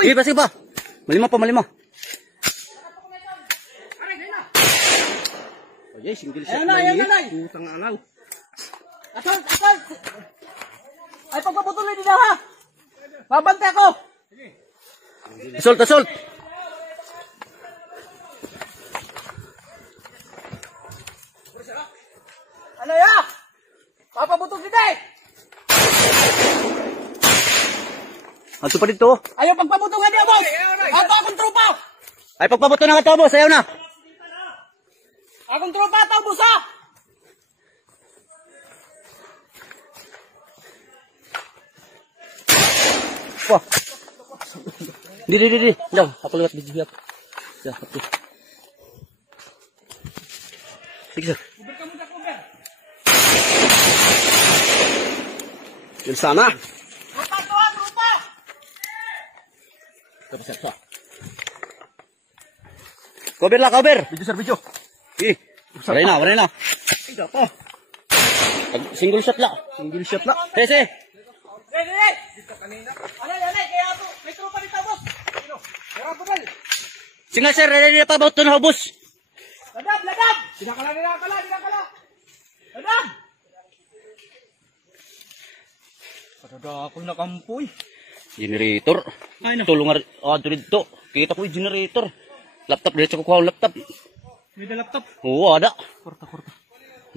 Sige pa, sige pa. Malima pa, malima. Ay, single shot na yun. Putang alaw. Asal! Ay, pagpaputuloy din ha! Babante ako! Assault, assault! Ano ya? Papabutog kita eh! Ato pa dito. Ayaw pagpabutungan niya, boss! Ato akong trupa! Ay, pagpabuto na ka to, boss. Ayaw na. Akong trupa ito, boss ha! Wah. Di. Daw, ako lihat di siap. Dah, oke. Sige, sir. Yung sana. Trupa ito ha, trupa! Tapos, sir. Cover lah, cover. Video sir, video. Waray na. Ay, dapo. Single shot lah. Single shot na. Sige. Dali! Alay, kaya ako. May trupa dito, boss. Sino? Meron po, bal. Sige, sir. Ready pa ba ito na, boss? Ladab! Dinakala. Ladab! Padada ako nakampoy. Generator. Ay, na. Tulong nga dito. Kita ko yung generator. Laptop, diretso ko kuha ang laptop. May da laptop. Oo, ada. Korta.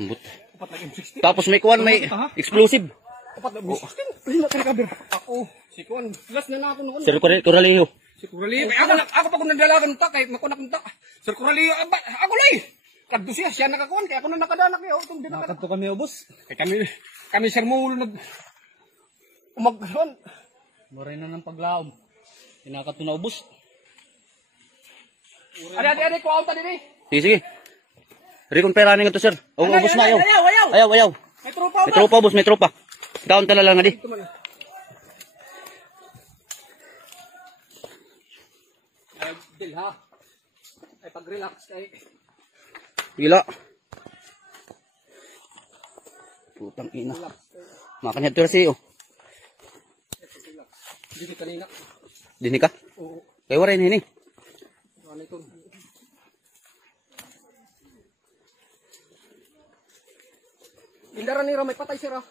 Ambot. Upat na M16. Tapos may kuwan, may explosive. Upat na M16. Ay, nakakabir. Ako. Si Kuan. Last na ako noon. Sir Corralejo. Si Corralejo. Ako pa kung nandalagan ta. Kahit makunak ta. Sir Corralejo. Ako lang. Kadto siya nakakuan. Kaya ako na nakadanak niya. Nakadto kami, boss. Kami sir mulo nag... Umagkaroon. Maray na ng paglaom. Pinakato na ubos. Adi, kuwaon ta din eh. Sige. Recumpera nga to, sir. O, ubos na, ayaw. Ayaw. May tropa, May tropa, boss, may tropa. Down tala lang, adi. Ay, Dil ha. Ay, pag-relax kay. Gila. Putang ina. Makanya to siya, oh. Dili kanina. Dini ka? Oo. Kaya waray na yun, eh. Ano ito? Indara nira may patay sir ha.